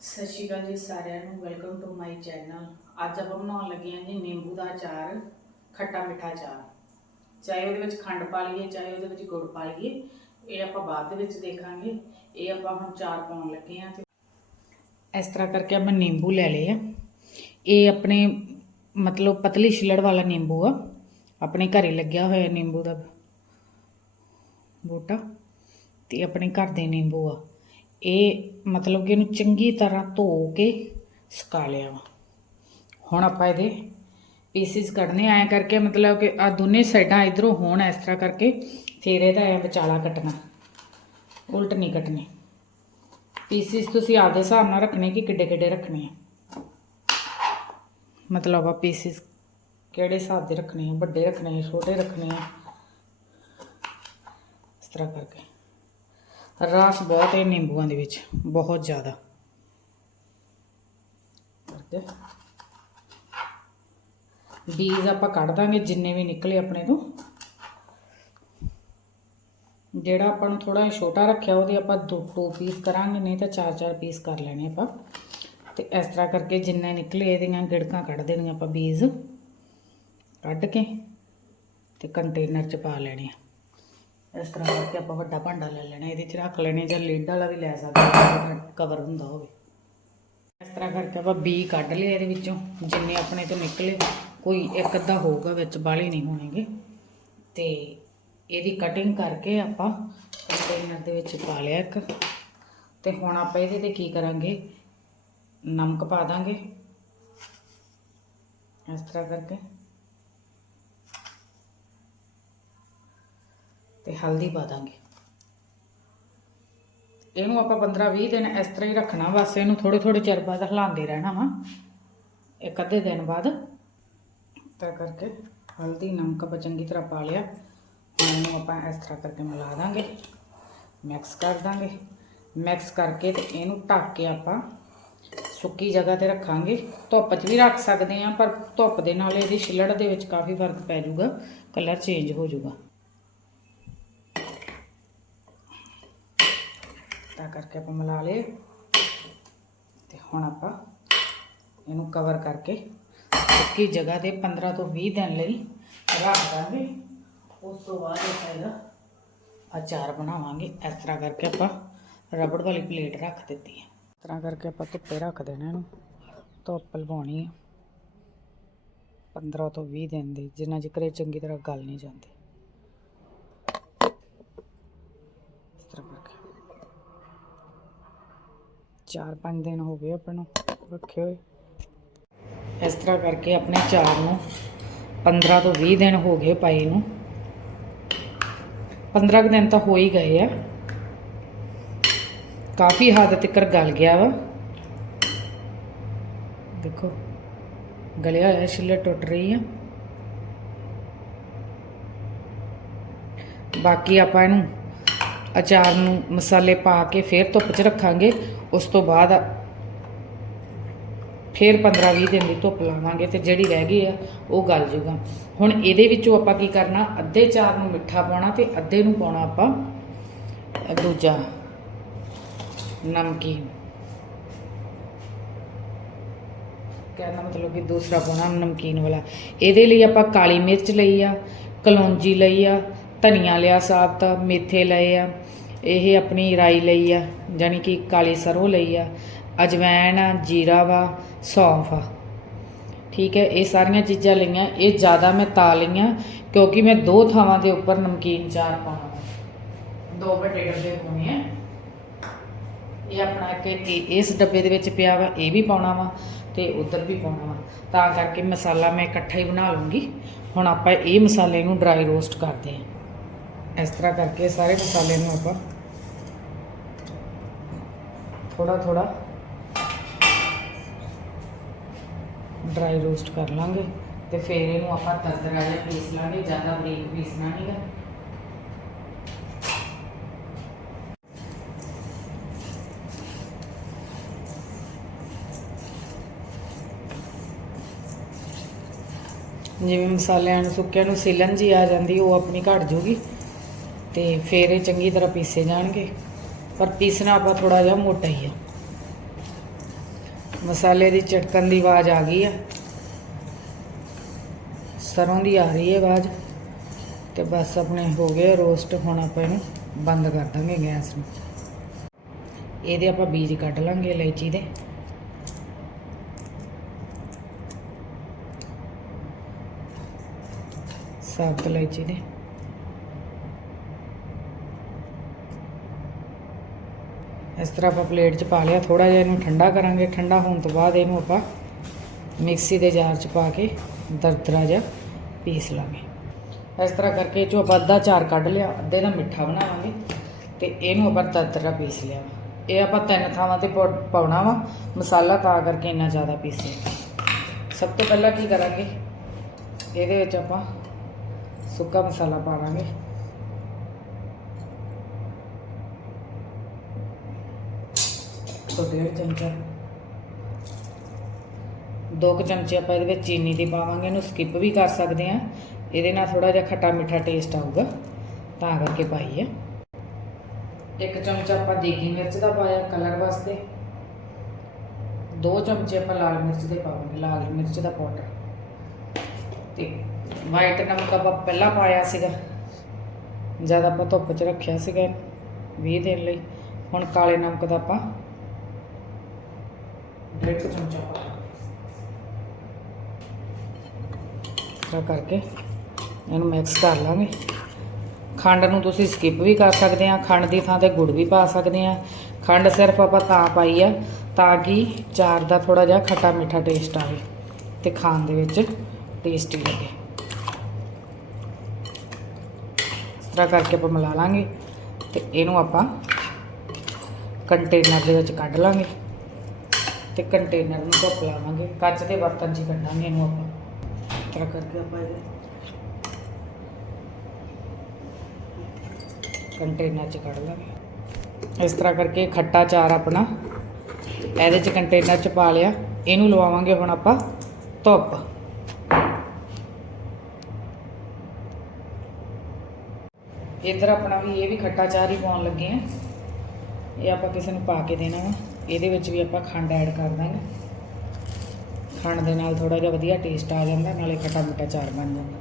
ਸਤਿ ਸ਼੍ਰੀ ਅਕਾਲ ਜੀ ਸਾਰਿਆਂ ਨੂੰ ਵੈਲਕਮ ਟੂ ਮਾਈ ਚੈਨਲ ਅੱਜ ਆਪਾਂ ਬਣਾਉਣ ਲੱਗੇ ਹਾਂ ਜੀ ਨਿੰਬੂ ਦਾ ਅਚਾਰ, ਖੱਟਾ ਮਿੱਠਾ ਅਚਾਰ। ਚਾਹੇ ਉਹਦੇ ਵਿੱਚ ਖੰਡ ਪਾ ਲਈਏ, ਚਾਹੇ ਉਹਦੇ ਵਿੱਚ ਗੁੜ ਪਾ ਲਈਏ, ਇਹ ਆਪਾਂ ਬਾਅਦ ਦੇ ਵਿੱਚ ਦੇਖਾਂਗੇ। ਇਹ ਆਪਾਂ ਹੁਣ ਚਾਰ ਪਾਉਣ ਲੱਗੇ ਹਾਂ ਤੇ ਇਸ ਤਰ੍ਹਾਂ ਕਰਕੇ ਆਪਾਂ ਨਿੰਬੂ ਲੈ ਲਏ ਆ। ਇਹ ਆਪਣੇ ਮਤਲਬ ਪਤਲੀ ਛਿਲੜ ਵਾਲਾ ਨਿੰਬੂ ਆ। ਆਪਣੇ ਘਰੇ ਲੱਗਿਆ ਹੋਇਆ ਨਿੰਬੂ ਦਾ ਬੂਟਾ ਤੇ ਆਪਣੇ ਘਰ ਦੇ ਨਿੰਬੂ ਆ। ਇਹ ਮਤਲਬ ਕਿ ਇਹਨੂੰ ਚੰਗੀ ਤਰ੍ਹਾਂ ਧੋ ਕੇ ਸੁਕਾ ਲਿਆ ਵਾ। ਹੁਣ ਆਪਾਂ ਇਹਦੇ ਪੀਸਿਸ ਕੱਢਨੇ ਆਏ ਕਰਕੇ ਮਤਲਬ ਕਿ ਆ ਦੋਨੇ ਸਾਈਡਾਂ ਇਧਰੋਂ ਹੋਣ, ਇਸ ਤਰ੍ਹਾਂ ਕਰਕੇ ਫਿਰ ਇਹਦਾ ਐ ਵਿਚਾਲਾ ਕੱਟਣਾ। ਉਲਟ ਨਹੀਂ ਕੱਟਣੇ। ਪੀਸਿਸ ਤੁਸੀਂ ਆਪਦੇ ਹਿਸਾਬ ਨਾਲ ਰੱਖਣੇ ਕਿ ਕਿੱਡੇ ਕਿੱਡੇ ਰੱਖਣੇ ਆ? ਮਤਲਬ ਆ ਪੀਸਿਸ ਕਿਹੜੇ ਹਿਸਾਬ ਦੇ ਰੱਖਣੇ ਆ? ਵੱਡੇ ਰੱਖਣੇ ਆ, ਛੋਟੇ ਰੱਖਣੇ ਆ? ਇਸ ਤਰ੍ਹਾਂ ਕਰਕੇ। ਰਸ ਬਹੁਤ ਹੈ ਨਿੰਬੂਆਂ ਦੇ ਵਿੱਚ, ਬਹੁਤ ਜ਼ਿਆਦਾ। ਕਰਕੇ। ਬੀਜ ਆਪਾਂ ਕੱਢ ਦਾਂਗੇ, ਜਿੰਨੇ ਵੀ ਨਿਕਲੇ ਆਪਣੇ ਤੋਂ। ਜਿਹੜਾ ਆਪਾਂ ਨੂੰ ਥੋੜਾ ਜਿਹਾ ਛੋਟਾ ਰੱਖਿਆ, ਉਹਦੇ ਆਪਾਂ ਦੋ ਦੋ ਪੀਸ ਕਰਾਂਗੇ, ਨਹੀਂ ਤਾਂ ਚਾਰ ਚਾਰ ਪੀਸ ਕਰ ਲੈਣੇ ਆਪਾਂ। ਤੇ ਇਸ ਤਰ੍ਹਾਂ ਕਰਕੇ ਜਿੰਨੇ ਨਿਕਲੇ, ਇਹਦੀਆਂ ਗਿੜਕਾਂ ਕੱਢ ਦੇਣੀਆਂ ਆਪਾਂ ਬੀਜ। ਕੱਢ ਕੇ ਤੇ ਕੰਟੇਨਰ 'ਚ ਪਾ ਲੈਣੇ ਇਸ ਤਰ੍ਹਾਂ ਕਰਕੇ ਆਪਾਂ ਵੱਡਾ ਭਾਂਡਾ ਲੈ ਲੈਣਾ, ਇਹਦੇ 'ਚ ਰੱਖ ਲੈਣੇ ਜਾਂ ਲਿਡ ਵਾਲਾ ਵੀ ਲੈ ਸਕਦੇ ਕਵਰ ਹੁੰਦਾ ਹੋਵੇ। ਇਸ ਤਰ੍ਹਾਂ ਕਰਕੇ ਆਪਾਂ ਬੀ ਕੱਢ ਲਿਆ ਇਹਦੇ ਵਿੱਚੋਂ, ਜਿੰਨੇ ਆਪਣੇ ਤੋਂ ਨਿਕਲੇ, ਕੋਈ ਇੱਕ ਅੱਧਾ ਹੋਊਗਾ ਵਿੱਚ ਬਾਲੇ ਨਹੀਂ ਹੋਣਗੇ। ਤੇ ਇਹਦੀ ਕਟਿੰਗ ਕਰਕੇ ਆਪਾਂ ਕੰਟੇਨਰ ਦੇ ਵਿੱਚ ਪਾ ਲਿਆ ਇੱਕ। ਤੇ ਹੁਣ ਆਪਾਂ ਇਹਦੇ ਤੇ ਕੀ ਕਰਾਂਗੇ? ਨਮਕ ਪਾ ਦਾਂਗੇ। ਇਸ ਤਰ੍ਹਾਂ ਕਰਕੇ। ਤੇ ਹਲਦੀ ਪਾ ਦਾਂਗੇ। ਇਹਨੂੰ ਆਪਾਂ 15-20 ਦਿਨ ਇਸ ਤਰ੍ਹਾਂ ਹੀ ਰੱਖਣਾ, ਬਸ ਇਹਨੂੰ ਥੋੜੇ ਥੋੜੇ ਚਿਰ ਬਾਅਦ ਹਿਲਾਉਂਦੇ ਰਹਿਣਾ ਵਾ। ਇੱਕ ਅੱਧੇ ਦਿਨ ਬਾਅਦ। ਤਾਂ ਕਰਕੇ ਹਲਦੀ, ਨਮਕ ਆਪਾਂ ਚੰਗੀ ਤਰ੍ਹਾਂ ਪਾ ਲਿਆ। ਇਹਨੂੰ ਆਪਾਂ ਇਸ ਤਰ੍ਹਾਂ ਕਰਕੇ ਮਿਲਾ ਦਾਂਗੇ। ਮਿਕਸ ਕਰ ਦਾਂਗੇ। ਮਿਕਸ ਕਰਕੇ ਤੇ ਇਹਨੂੰ ਢੱਕ ਕੇ ਆਪਾਂ ਸੁੱਕੀ ਜਗ੍ਹਾ ਤੇ ਰੱਖਾਂਗੇ। ਧੁੱਪ 'ਚ ਵੀ ਰੱਖ ਸਕਦੇ ਆ ਪਰ ਧੁੱਪ ਦੇ ਨਾਲ ਇਹਦੀ ਛਿੱਲੜ ਦੇ ਵਿੱਚ ਕਾਫੀ ਫ਼ਰਕ ਪੈ ਜਾਊਗਾ। ਕਲਰ ਚੇਂਜ ਹੋ ਜਾਊਗਾ। ਤਾਂ ਕਰਕੇ ਆਪਾਂ ਮਿਲਾ ਲਏ। ਤੇ ਹੁਣ ਆਪਾਂ ਇਹਨੂੰ ਕਵਰ ਕਰਕੇ ਸੁੱਕੀ ਜਗ੍ਹਾ ਤੇ 15 ਤੋਂ 20 ਦਿਨ ਲਈ ਰੱਖ ਦਾਂਗੇ। ਉਸ ਤੋਂ ਬਾਅਦ ਆਪਾਂ ਇਹਦਾ ਅਚਾਰ ਬਣਾਵਾਂਗੇ। ਇਸ ਤਰ੍ਹਾਂ ਕਰਕੇ ਆਪਾਂ ਰਬੜ ਵਾਲੀ ਪਲੇਟ ਰੱਖ ਦਿੱਤੀ ਹੈ। ਇਸ ਤਰ੍ਹਾਂ ਕਰਕੇ ਆਪਾਂ ਧੁੱਪੇ ਰੱਖ ਦੇਣਾ ਇਹਨੂੰ। ਧੁੱਪ ਲਵਾਉਣੀ ਹੈ 15 ਤੋਂ 20 ਦਿਨ ਦੀ, ਜਿੰਨਾ ਚਿਰ ਇਹ ਚੰਗੀ ਤਰ੍ਹਾਂ ਗਲ ਨਹੀਂ ਜਾਂਦੀ। 4-5 ਦਿਨ ਹੋ ਗਏ ਆਪਾਂ ਨੂੰ ਰੱਖੇ ਹੋਏ। ਇਸ ਤਰ੍ਹਾਂ ਕਰਕੇ ਆਪਣੇ ਚਾਰ ਨੂੰ 15 ਤੋਂ 20 ਦਿਨ ਹੋ ਗਏ ਪਾਈ ਨੂੰ। 15 ਦਿਨ ਤਾਂ ਹੋ ਹੀ ਗਏ ਆ। ਕਾਫੀ ਹੱਦ ਤੱਕ ਗਲ ਗਿਆ ਵਾ। ਦੇਖੋ, ਗਲਿਆ ਹੋਇਆ ਛਿੱਲੇ ਟੁੱਟ ਰਹੀ ਆ। ਬਾਕੀ ਆਪਾਂ ਇਹਨੂੰ ਅਚਾਰ ਨੂੰ ਮਸਾਲੇ ਪਾ ਕੇ ਫਿਰ ਧੁੱਪ 'ਚ ਰੱਖਾਂਗੇ। ਉਸ ਤੋਂ ਬਾਅਦ ਫਿਰ 15-20 ਦਿਨ ਦੀ ਧੁੱਪ ਲਾਵਾਂਗੇ ਤੇ ਜਿਹੜੀ ਰਹਿ ਗਈ ਆ, ਉਹ ਗਲ ਜੂਗਾ। ਹੁਣ ਇਹਦੇ ਵਿੱਚੋਂ ਆਪਾਂ ਕੀ ਕਰਨਾ, ਅੱਧੇ ਚਾਰ ਨੂੰ ਮਿੱਠਾ ਪਾਉਣਾ ਤੇ ਅੱਧੇ ਨੂੰ ਪਾਉਣਾ ਆਪਾਂ ਦੂਜਾ ਨਮਕੀਨ। ਕਹਿਣਾ ਮਤਲਬ ਕਿ ਦੂਸਰਾ ਪਾਉਣਾ ਨਮਕੀਨ ਵਾਲਾ। ਇਹਦੇ ਲਈ ਆਪਾਂ ਕਾਲੀ ਮਿਰਚ ਲਈ ਆ, ਕਲੌਂਜੀ ਲਈ ਆ, ਧਨੀਆ ਲਿਆ ਸਾਬਤ, ਮੇਥੇ ਲਏ ਆ ਇਹ ਆਪਣੀ ਰਾਈ ਲਈ ਆ ਜਾਨੀ ਕਿ ਕਾਲੀ ਸਰੋਂ ਲਈ ਆ। ਅਜਵੈਣ ਆ ਜੀਰਾ ਵਾ, ਸੌਂਫ ਆ। ਠੀਕ ਹੈ, ਇਹ ਸਾਰੀਆਂ ਚੀਜ਼ਾਂ ਲਈਆਂ। ਇਹ ਜ਼ਿਆਦਾ ਮੈਂ ਤਾਂ ਲਈਆਂ, ਕਿਉਂਕਿ ਮੈਂ ਦੋ ਥਾਵਾਂ ਦੇ ਉੱਪਰ ਨਮਕੀਨ ਚਾਰ ਪਾਉਣਾ। ਵਾ। ਦੋ ਵੱਡੇ ਡੱਬੇ ਪਾਉਣੇ ਆ। ਇਹ ਆਪਣਾ ਕਿ ਇਸ ਡੱਬੇ ਦੇ ਵਿੱਚ ਪਿਆ ਵਾ, ਇਹ ਵੀ ਪਾਉਣਾ ਵਾ ਤੇ ਉਧਰ ਵੀ ਪਾਉਣਾ ਵਾ। ਤਾਂ ਕਰਕੇ ਮਸਾਲਾ ਮੈਂ ਇਕੱਠਾ ਹੀ ਬਣਾ ਲੂੰਗੀ ਹੁਣ ਆਪਾਂ ਇਹ ਮਸਾਲੇ ਨੂੰ ਡਰਾਈ ਰੋਸਟ ਕਰਦੇ ਹਾਂ। ਇਸ ਤਰ੍ਹਾਂ ਕਰਕੇ ਸਾਰੇ ਮਸਾਲੇ ਨੂੰ ਆਪਾਂ ਥੋੜਾ ਥੋੜਾ ਡਰਾਈ ਰੋਸਟ ਕਰ ਲਾਂਗੇ ਤੇ ਫਿਰ ਇਹਨੂੰ ਆਪਾਂ ਦਰਦਰਾ ਜਿਹਾ ਪੀਸ ਲਾਂਗੇ, ਜ਼ਿਆਦਾ ਬਰੀਕ ਪੀਸਣਾ ਨਹੀਂਗਾ ਜਿਵੇਂ ਮਸਾਲਿਆਂ ਨੂੰ ਸੁੱਕਿਆਂ ਨੂੰ ਸਿਲਨ ਜੀ ਆ ਜਾਂਦੀ, ਉਹ ਆਪਣੀ ਘਟ ਜੂਗੀ। ਤੇ ਫਿਰ ਇਹ ਚੰਗੀ ਤਰ੍ਹਾਂ ਪੀਸੇ ਜਾਣਗੇ। ਪਰ ਪੀਸਣਾ ਆਪਾਂ ਥੋੜਾ ਜਿਹਾ ਮੋਟਾ ਹੀ ਆ। ਮਸਾਲੇ ਦੀ ਚਟਕਣ ਦੀ ਆਵਾਜ਼ ਆ ਗਈ ਆ। ਸਰੋਂ ਦੀ ਆ ਰਹੀ ਹੈ ਆਵਾਜ਼। ਤੇ ਬਸ ਆਪਣੇ ਹੋ ਗਏ ਰੋਸਟ, ਹੁਣ ਆਪਾਂ ਇਹਨੂੰ ਬੰਦ ਕਰ ਦਾਂਗੇ ਗੈਸ ਨੂੰ। ਇਹਦੇ ਆਪਾਂ ਬੀਜ ਕੱਢ ਲਾਂਗੇ ਇਲਾਇਚੀ ਦੇ। ਸਾਬਤ ਇਲਾਇਚੀ ਦੇ। ਇਸ ਤਰ੍ਹਾਂ ਆਪਾਂ ਪਲੇਟ 'ਚ ਪਾ ਲਿਆ ਥੋੜਾ ਜਿਹਾ ਇਹਨੂੰ ਠੰਡਾ ਕਰਾਂਗੇ। ਠੰਡਾ ਹੋਣ ਤੋਂ ਬਾਅਦ ਇਹਨੂੰ ਆਪਾਂ ਮਿਕਸੀ ਦੇ ਜਾਰ 'ਚ ਪਾ ਕੇ ਦਰਦਰਾ ਜਿਹਾ ਪੀਸ ਲਾਂਗੇ। ਇਸ ਤਰ੍ਹਾਂ ਕਰਕੇ ਇਹ 'ਚੋਂ ਆਪਾਂ ਅੱਧਾ ਚਾਰ ਕੱਢ ਲਿਆ, ਅੱਧੇ ਦਾ ਮਿੱਠਾ ਬਣਾਵਾਂਗੇ ਤੇ ਇਹਨੂੰ ਆਪਾਂ ਦਰਦਰਾ ਪੀਸ ਲਿਆ। ਇਹ ਆਪਾਂ ਤਿੰਨ ਥਾਵਾਂ ਤੇ ਪਾਉ- ਪਾਉਣਾ ਵਾ, ਮਸਾਲਾ ਤਾਂ ਕਰਕੇ ਇੰਨਾ ਜ਼ਿਆਦਾ ਪੀਸਿਆ ਸਭ ਤੋਂ ਪਹਿਲਾਂ ਕੀ ਕਰਾਂਗੇ? ਇਹਦੇ ਵਿੱਚ ਆਪਾਂ ਸੁੱਕਾ ਮਸਾਲਾ ਪਾ ਤੋਂ ਡੇਢ ਚਮਚਾ। ਦੋ ਕੁ ਚਮਚੇ ਆਪਾਂ ਇਹਦੇ ਵਿੱਚ ਚੀਨੀ ਦੀ ਪਾਵਾਂਗੇ, ਇਹਨੂੰ ਸਕਿਪ ਵੀ ਕਰ ਸਕਦੇ ਆ ਇਹਦੇ ਨਾਲ ਥੋੜਾ ਜਿਹਾ ਖੱਟਾ ਮਿੱਠਾ ਟੇਸਟ ਆਊਗਾ, ਤਾਂ ਕਰਕੇ ਪਾਈ ਆ। ਇੱਕ ਚਮਚਾ ਆਪਾਂ ਦੇਗੀ ਮਿਰਚ ਦਾ ਪਾਇਆ ਕਲਰ ਵਾਸਤੇ। ਦੋ ਚਮਚੇ ਆਪਾਂ ਲਾਲ ਮਿਰਚ ਦੇ ਪਾਵਾਂਗੇ, ਲਾਲ ਮਿਰਚ ਦਾ ਪਾਊਡਰ ਤੇ ਵਾਈਟ ਨਮਕ ਆਪਾਂ ਪਹਿਲਾਂ ਪਾਇਆ ਸੀਗਾ। ਜਦ ਆਪਾਂ ਧੁੱਪ 'ਚ ਰੱਖਿਆ ਸੀਗਾ 20 ਦਿਨ ਲਈ। ਹੁਣ ਕਾਲੇ ਨਮਕ ਦਾ ਆਪਾਂ ਡੇਢ ਕੁ ਚਮਚਾ ਪਾ ਤਾਂ ਕਰਕੇ ਇਹਨੂੰ ਮਿਕਸ ਕਰ ਲਾਂਗੇ। ਖੰਡ ਨੂੰ ਤੁਸੀਂ ਸਕਿਪ ਵੀ ਕਰ ਸਕਦੇ ਆ, ਖੰਡ ਦੀ ਥਾਂ ਤੇ ਗੁੜ ਵੀ ਪਾ ਸਕਦੇ ਆ। ਖੰਡ ਸਿਰਫ ਆਪਾਂ ਤਾਂ ਪਾਈ ਆ, ਤਾਂ ਕਿ ਚਾਰ ਦਾ ਥੋੜਾ ਜਿਹਾ ਖੱਟਾ ਮਿੱਠਾ ਟੇਸਟ ਆਵੇ ਤੇ ਖਾਣ ਦੇ ਵਿੱਚ ਟੇਸਟੀ ਲੱਗੇ। ਇਸ ਤਰ੍ਹਾਂ ਕਰਕੇ ਆਪਾਂ ਮਿਲਾ ਲਾਂਗੇ ਤੇ ਇਹਨੂੰ ਆਪਾਂ ਕੰਟੇਨਰ ਦੇ ਵਿੱਚ ਕੱਢ ਲਾਂਗੇ। ਤੇ ਕੰਟੇਨਰ ਨੂੰ ਧੁੱਪ ਲਾਵਾਂਗੇ, ਕੱਚ ਦੇ ਬਰਤਨ 'ਚ ਹੀ ਕੱਢਾਂਗੇ ਇਹਨੂੰ ਆਪਾਂ। ਇਸ ਤਰ੍ਹਾਂ ਕਰਕੇ ਆਪਾਂ ਇਹਦੇ ਕੰਟੇਨਰ 'ਚ ਕੱਢ ਲਾਂਗੇ। ਇਸ ਤਰ੍ਹਾਂ ਕਰਕੇ ਖੱਟਾ ਚਾਰ ਆਪਣਾ, ਇਹਦੇ 'ਚ ਕੰਟੇਨਰ 'ਚ ਪਾ ਲਿਆ। ਇਹਨੂੰ ਲਵਾਵਾਂਗੇ ਹੁਣ ਆਪਾਂ ਧੁੱਪ। ਇੱਧਰ ਆਪਣਾ ਵੀ ਇਹ ਵੀ ਖੱਟਾ ਚਾਰ ਹੀ ਪਾਉਣ ਲੱਗੇ ਆ। ਇਹ ਆਪਾਂ ਕਿਸੇ ਨੂੰ ਪਾ ਕੇ ਦੇਣਾ ਵਾ। ਇਹਦੇ ਵਿੱਚ ਵੀ ਆਪਾਂ ਖੰਡ ਐਡ ਕਰ ਦਾਂਗੇ। ਖੰਡ ਦੇ ਨਾਲ ਥੋੜਾ ਜਿਹਾ ਵਧੀਆ ਟੇਸਟ ਆ ਜਾਂਦਾ, ਨਾਲੇ ਖੱਟਾ ਮਿੱਠਾ ਚਾਰ ਬਣ ਜਾਂਦਾ।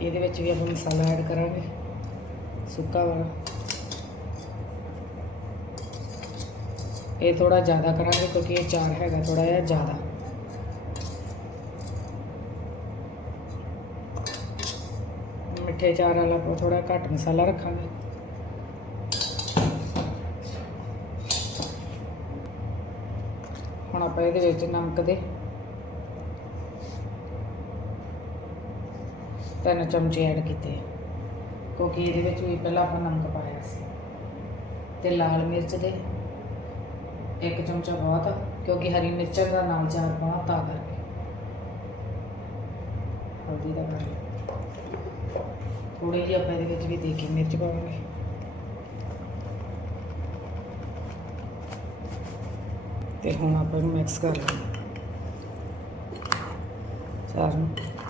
ਇਹਦੇ ਵਿੱਚ ਵੀ ਆਪਾਂ ਮਸਾਲਾ ਐਡ ਕਰਾਂਗੇ, ਸੁੱਕਾ ਵਾਲਾ। ਇਹ ਥੋੜਾ ਜ਼ਿਆਦਾ ਕਰਾਂਗੇ ਕਿਉਂਕਿ ਇਹ ਚਾਰ ਹੈਗਾ ਥੋੜਾ ਜਿਹਾ ਜ਼ਿਆਦਾ। ਮਿੱਠੇ ਚਾਰ ਵਾਲਾ ਆਪਾਂ ਥੋੜਾ ਘੱਟ ਮਸਾਲਾ ਰੱਖਾਂਗੇ। ਹੁਣ ਆਪਾਂ ਇਹਦੇ ਵਿੱਚ ਨਮਕ ਦੇ। ਤਿੰਨ ਚਮਚੇ ਐਡ ਕੀਤੇ। ਕਿਉਂਕਿ ਇਹਦੇ ਵਿੱਚ ਵੀ ਪਹਿਲਾਂ ਆਪਾਂ ਨਮਕ ਪਾਇਆ ਸੀ। ਤੇ ਲਾਲ ਮਿਰਚ ਦੇ ਇੱਕ ਚਮਚਾ ਬਹੁਤ ਆ ਕਿਉਂਕਿ ਹਰੀ ਮਿਰਚਾਂ ਦਾ ਨਾਲ ਚਾਰ ਪਾਉਣਾ ਤਾਂ ਕਰਕੇ। ਹਲਦੀ ਦਾ ਕਰ ਥੋੜੀ ਜਿਹੀ ਆਪਾਂ ਇਹਦੇ ਵਿੱਚ ਵੀ ਦੇ ਕੇ ਮਿਰਚ ਪਾਵਾਂਗੇ। ਤੇ ਹੁਣ ਆਪਾਂ ਇਹਨੂੰ ਮਿਕਸ ਕਰ ਲਾਂਗੇ ਸਾਰਿਆਂ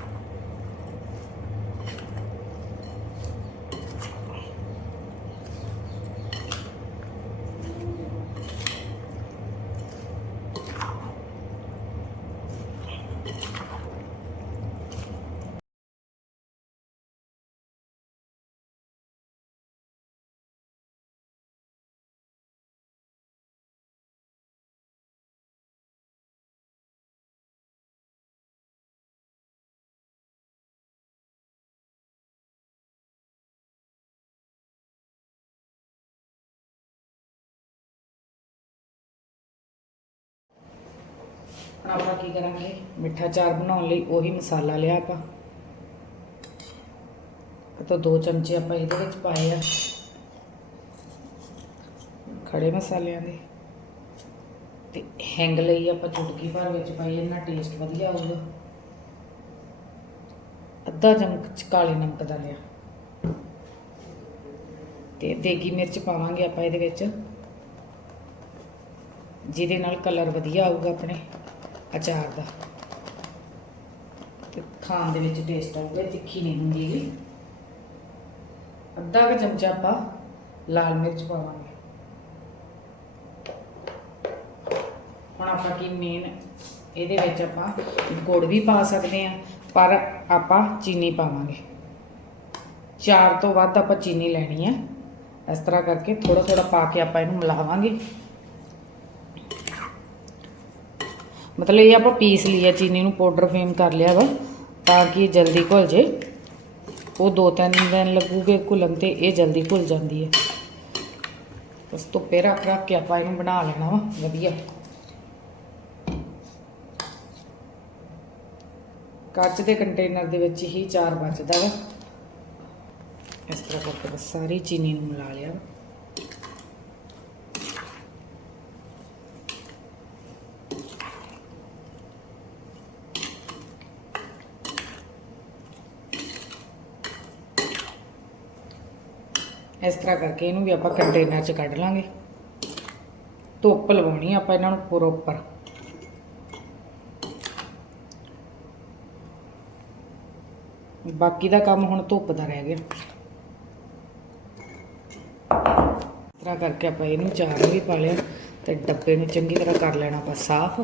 ਹੁਣ ਆਪਾਂ ਕੀ ਕਰਾਂਗੇ? ਮਿੱਠਾ ਚਾਰ ਬਣਾਉਣ ਲਈ ਉਹੀ ਮਸਾਲਾ ਲਿਆ ਆਪਾਂ। ਤਾਂ ਦੋ ਚਮਚੇ ਆਪਾਂ ਇਹਦੇ ਵਿੱਚ ਪਾਏ ਆ। ਖੜੇ ਮਸਾਲਿਆਂ ਦੇ। ਤੇ ਹੈਂਗ ਲਈ ਆਪਾਂ ਚੁਟਕੀ ਭਰ ਵਿੱਚ ਪਾਈ ਇਹਨਾਂ ਟੇਸਟ ਵਧੀਆ ਆਊਗਾ। ਅੱਧਾ ਚਮਚ ਕਾਲੇ ਨਮਕ ਦਾ ਲਿਆ। ਤੇ ਦੇਗੀ ਮਿਰਚ ਪਾਵਾਂਗੇ ਆਪਾਂ ਇਹਦੇ ਵਿੱਚ। ਜਿਹਦੇ ਨਾਲ ਕਲਰ ਵਧੀਆ ਆਊਗਾ ਆਪਣੇ। ਅਚਾਰ ਦਾ। ਤੇ ਖਾਣ ਦੇ ਵਿੱਚ ਟੇਸਟ ਆਊਗਾ ਤਿੱਖੀ ਨਹੀਂ ਹੁੰਦੀ ਗੀ ਅੱਧਾ ਕੁ ਚਮਚਾ ਆਪਾਂ ਲਾਲ ਮਿਰਚ ਪਾਵਾਂਗੇ। ਹੁਣ ਆਪਾਂ ਕੀ ਮੇਨ ਇਹਦੇ ਵਿੱਚ ਆਪਾਂ ਗੁੜ ਵੀ ਪਾ ਸਕਦੇ ਆ ਪਰ ਆਪਾਂ ਚੀਨੀ ਪਾਵਾਂਗੇ। ਚਾਰ ਤੋਂ ਵੱਧ ਆਪਾਂ ਚੀਨੀ ਲੈਣੀ ਹੈ ਇਸ ਤਰ੍ਹਾਂ ਕਰਕੇ ਥੋੜਾ ਥੋੜਾ ਪਾ ਕੇ ਆਪਾਂ ਇਹਨੂੰ ਮਿਲਾਵਾਂਗੇ। ਮਤਲਬ ਇਹ ਆਪਾਂ ਪੀਸ ਲਿਆ ਚੀਨੀ ਨੂੰ ਪਾਊਡਰ ਫੇਮ ਕਰ ਲਿਆ ਵਾ, ਤਾਂ ਕਿ ਜਲਦੀ ਘੁਲ ਜੇ। ਉਹ ਦੋ ਤਿੰਨ ਦਿਨ ਲੱਗੂਗੇ ਘੁਲਣ ਤੇ, ਇਹ ਜਲਦੀ ਘੁਲ ਜਾਂਦੀ ਹੈ। ਉਸ ਤੋਂ ਫਿਰ ਰੱਖ ਰੱਖ ਕੇ ਆਪਾਂ ਇਹਨੂੰ ਬਣਾ ਲੈਣਾ ਵਾ, ਵਧੀਆ। ਕੱਚ ਦੇ ਕੰਟੇਨਰ ਦੇ ਵਿੱਚ ਹੀ ਚਾਰ ਬਚਦਾ ਵਾ। ਇਸ ਤਰ੍ਹਾਂ ਕਰਕੇ ਬਸ ਸਾਰੀ ਚੀਨੀ ਨੂੰ ਮਿਲਾ ਲਿਆ। ਇਸ ਤਰ੍ਹਾਂ ਕਰਕੇ ਇਹਨੂੰ ਵੀ ਆਪਾਂ ਕੰਟੇਨਰ 'ਚ ਕੱਢ ਲਾਂਗੇ। ਧੁੱਪ ਲਵਾਉਣੀ ਆਪਾਂ ਇਹਨਾਂ ਨੂੰ ਪ੍ਰੋਪਰ ਬਾਕੀ ਦਾ ਕੰਮ ਹੁਣ ਧੁੱਪ ਦਾ ਰਹਿ ਗਿਆ। ਇਸ ਤਰ੍ਹਾਂ ਕਰਕੇ ਆਪਾਂ ਇਹਨੂੰ ਚਾਰ ਵੀ ਪਾ ਲਿਆ ਤੇ ਡੱਬੇ ਨੂੰ ਚੰਗੀ ਤਰ੍ਹਾਂ ਕਰ ਲੈਣਾ ਆਪਾਂ ਸਾਫ਼।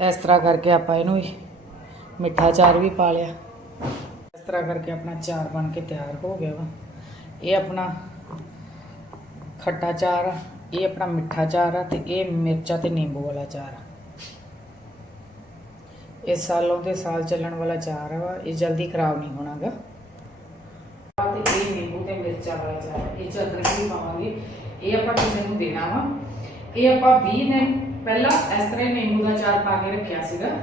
ਇਸ ਤਰ੍ਹਾਂ ਕਰਕੇ ਆਪਾਂ ਇਹਨੂੰ ਮਿੱਠਾ ਚਾਰ ਵੀ ਪਾ ਲਿਆ। ਇਸ ਤਰ੍ਹਾਂ ਕਰਕੇ ਆਪਣਾ ਚਾਰ ਬਣ ਕੇ ਤਿਆਰ ਹੋ ਗਿਆ ਵਾ। ਇਹ ਆਪਣਾ ਖੱਟਾ ਚਾਰ ਆ, ਇਹ ਆਪਣਾ ਮਿੱਠਾ ਚਾਰ ਆ ਤੇ ਇਹ ਮਿਰਚਾਂ ਤੇ ਨਿੰਬੂ ਵਾਲਾ ਚਾਰ ਆ। ਇਹ ਸਾਲੋਂ ਦੇ ਸਾਲ ਚੱਲਣ ਵਾਲਾ ਚਾਰ ਵਾ, ਇਹ ਜਲਦੀ ਖਰਾਬ ਨਹੀਂ ਹੋਣਾਗਾ। ਤੇ ਇਹ ਨਿੰਬੂ ਤੇ ਮਿਰਚਾਂ ਵਾਲਾ ਚਾਰ ਇਹ ਚ ਅਦਰਕ ਵੀ ਪਾਵਾਂਗੇ। ਇਹ ਆਪਾਂ ਕਿਸੇ ਨੂੰ ਦੇਣਾ ਵਾ। ਇਹ ਆਪਾਂ 20 ਦਿਨ ਪਹਿਲਾਂ ਇਸ ਤਰ੍ਹਾਂ ਨਿੰਬੂ ਦਾ ਚਾਰ ਪਾ ਕੇ ਰੱਖਿਆ ਸੀਗਾ।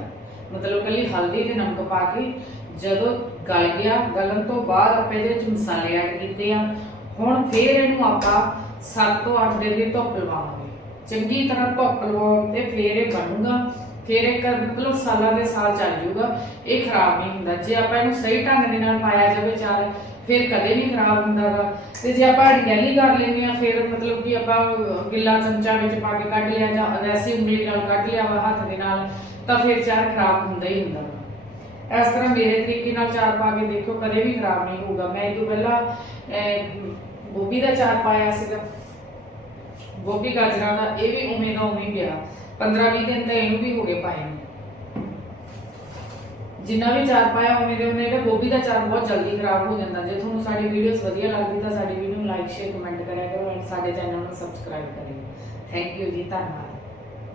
ਮਤਲਬ ਕੱਲੀ ਹਲਦੀ ਤੇ ਨਮਕ ਪਾ ਕੇ ਜਦੋਂ ਗਲ ਗਿਆ। ਗਲਣ ਤੋਂ ਬਾਅਦ ਆਪਾਂ ਇਹਦੇ ਵਿੱਚ ਮਸਾਲੇ ਐਡ ਕੀਤੇ ਆ। ਹੁਣ ਫੇਰ ਇਹਨੂੰ ਆਪਾਂ 7 ਤੋਂ 8 ਦਿਨ ਦੀ ਧੁੱਪ ਲਵਾਵਾਂਗੇ। ਚੰਗੀ ਤਰ੍ਹਾਂ ਧੁੱਪ ਲਵਾਉਣ ਤੇ ਫੇਰ ਇਹ ਬਣੂਗਾ। ਫੇਰ ਇਹ ਕਰ- ਮਤਲਬ ਸਾਲਾਂ ਦੇ ਸਾਲ ਚੱਲ ਜੂਗਾ ਇਹ ਖਰਾਬ ਨਹੀਂ ਹੁੰਦਾ। ਜੇ ਆਪਾਂ ਇਹਨੂੰ ਸਹੀ ਢੰਗ ਦੇ ਨਾਲ ਪਾਇਆ ਜਾਵੇ ਚਾਰ, ਫਿਰ ਕਦੇ ਨਹੀਂ ਖਰਾਬ ਹੁੰਦਾਗਾ। ਤੇ ਜੇ ਆਪਾਂ ਅੜਗੈਲੀ ਕਰ ਲੈਂਦੇ ਆ ਫਿਰ ਮਤਲਬ ਕਿ ਆਪਾਂ ਗਿੱਲਾ ਚਮਚਾ ਵਿੱਚ ਪਾ ਕੇ ਕੱਢ ਲਿਆ ਜਾਂ ਐਸੀ ਉਂਗਲੀ ਨਾਲ ਕੱਢ ਲਿਆ ਵਾ ਹੱਥ ਦੇ ਨਾਲ, ਤਾਂ ਫਿਰ ਚਾਰ ਖਰਾਬ ਹੁੰਦਾ ਹੀ ਹੁੰਦਾ। ਵਾ ਇਸ ਤਰ੍ਹਾਂ ਮੇਰੇ ਤਰੀਕੇ ਨਾਲ ਚਾਰ ਪਾ ਕੇ ਦੇਖੋ, ਕਦੇ ਵੀ ਖਰਾਬ ਨਹੀਂ ਹੋਊਗਾ। ਮੈਂ ਇਹ ਤੋਂ ਪਹਿਲਾਂ ਗੋਭੀ ਦਾ ਚਾਰ ਪਾਇਆ ਸੀਗਾ। ਗੋਭੀ ਗਾਜਰਾਂ ਦਾ ਇਹ ਵੀ ਉਵੇਂ ਦਾ ਉਵੇਂ ਹੀ 15-20 ਦਿਨ ਤਾਂ ਇਹਨੂੰ ਵੀ ਹੋ ਗਏ ਪਾਏ ਜਿੰਨਾ ਵੀ ਚਾਰ ਪਾਇਆ ਉਵੇਂ ਦੇ ਉਵੇਂ ਇਹਦਾ ਗੋਭੀ ਦਾ ਚਾਰ ਬਹੁਤ ਜਲਦੀ ਖਰਾਬ ਹੋ ਜਾਂਦਾ। ਜੇ ਤੁਹਾਨੂੰ ਸਾਡੀ ਵੀਡੀਓਜ਼ ਵਧੀਆ ਲੱਗਦੀ ਤਾਂ ਸਾਡੀ ਵੀਡੀਓ ਨੂੰ ਲਾਈਕ ਸ਼ੇਅਰ ਕਮੈਂਟ ਕਰਿਆ ਕਰੋ ਐਂਡ ਸਾਡੇ ਚੈਨਲ ਨੂੰ ਸਬਸਕ੍ਰਾਈਬ ਕਰਿਓ। ਥੈਂਕ ਯੂ ਜੀ, ਧੰਨਵਾਦ।